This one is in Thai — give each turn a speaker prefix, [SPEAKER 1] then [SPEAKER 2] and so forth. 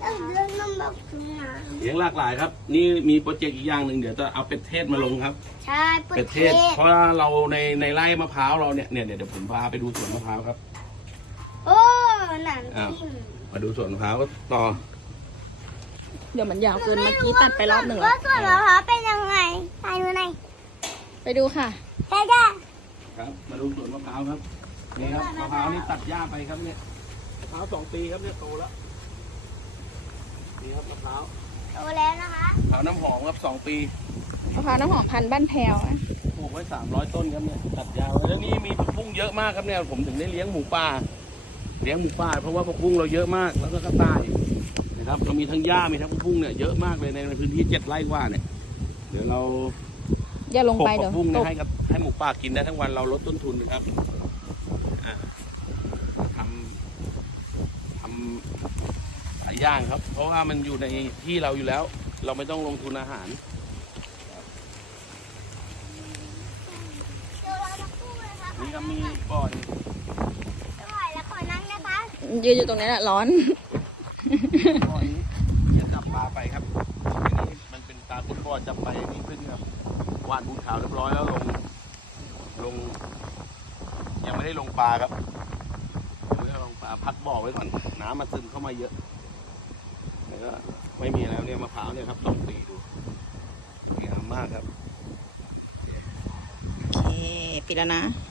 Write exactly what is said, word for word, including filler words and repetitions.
[SPEAKER 1] แล้วเรื่องน้ำบอกถึงน้
[SPEAKER 2] เลี้ยงหลากหลายครับ นี่มีโปรเจกต์อีกอย่างหนึ่งเดี๋ยวจะเอาเป็ดเทศมาลงครับ
[SPEAKER 1] ำใช่ประ
[SPEAKER 2] เป็ด
[SPEAKER 1] เท
[SPEAKER 2] เทศ
[SPEAKER 1] ศ
[SPEAKER 2] เพราะว่าเราในในไร่มะพร้าวเราเนี่ยเนี่ยเดี๋ยวผมพาไปดูสวนมะพร้าวครับ
[SPEAKER 1] โอ้หนัง
[SPEAKER 2] อ้าว
[SPEAKER 1] ทิ่ม
[SPEAKER 2] มาดูสวนมะพร้าวต่อ
[SPEAKER 3] เดี๋ยวมันยาวเกินเมื่อกี้ตัดไปรอบหนึ่ง
[SPEAKER 1] ว่า
[SPEAKER 3] แล้ว
[SPEAKER 1] ส่วนมะพร้าวเป็นยังไงไปดูหน่อย
[SPEAKER 3] ไปดูค่ะ
[SPEAKER 1] ใช่จ้ะ
[SPEAKER 2] ครับ มาดูสวนมะพร้าวครับนี่ครับมะพร้าวนี่ตัดหญ้าไปครับเนี่ยมะพร้าวสองปีครับเนี่ยโตแล้วนี่ครับมะพร้าว
[SPEAKER 1] โตแล้วนะคะ
[SPEAKER 2] มะพร้าวน้ำหอมครับสองปี
[SPEAKER 3] มะพร้าวน้ำหอมพันธุ์บ้านแพรวนะ
[SPEAKER 2] ปลูกไว้สามร้อยต้นครับเนี่ยตัดยาวไว้แล้วนี่มีผักบุ้งเยอะมากครับเนี่ยผมถึงได้เลี้ยงหมูป่าเลี้ยงหมูป่าเพราะว่าผักบุ้งเราเยอะมากแล้วก็กระต่ายนะครับเรามีทั้งหญ้ามีทั้งผักบุ้งเนี่ยเยอะมากเลยในพื้นที่เจ็ดไร่กว่าเนี่ยเดี๋ยวเรา
[SPEAKER 3] อย่าลง
[SPEAKER 2] โขก
[SPEAKER 3] ไป
[SPEAKER 2] ผั
[SPEAKER 3] เดี๋ยว
[SPEAKER 2] กบุ้ง
[SPEAKER 3] ต
[SPEAKER 2] เนี่ย
[SPEAKER 3] ก
[SPEAKER 2] ให้กับให้หมูป่ากินได้ทั้งวันเราลดต้นทุนนะครับอ่าทำทำหลายอย่างครับ เพราะว่ามันอยู่ในที่เราอยู่แล้ว เราไม่ต้องลงทุนอาหาร
[SPEAKER 1] เดี๋ยวเราจะพูดนะคะ
[SPEAKER 2] นี่ก็มีบ่อน
[SPEAKER 1] ไม่ไหวแล้วขอนั่งนะคะ
[SPEAKER 3] ยืนอยู่ตรงนี้แหละร้อน
[SPEAKER 2] บ่อนี้จะจับปลาไปครับอันนี้มันเป็นตาคุณบ่อจับไปอันนี้เพิ่งแบบหวานบุญขาวเรียบร้อยแล้วลงลง ยังไม่ได้ลงปลาครับยังไม่ได้ลงปลาพักบ่อไว้ก่อนน้ำมาซึมเข้ามาเยอะแล้วก็ไม่มีแล้วเนี่ยมะพร้าวเนี่ยครับต้องปีดูงามมากครับ
[SPEAKER 3] โอเค ปิดแล้วนะ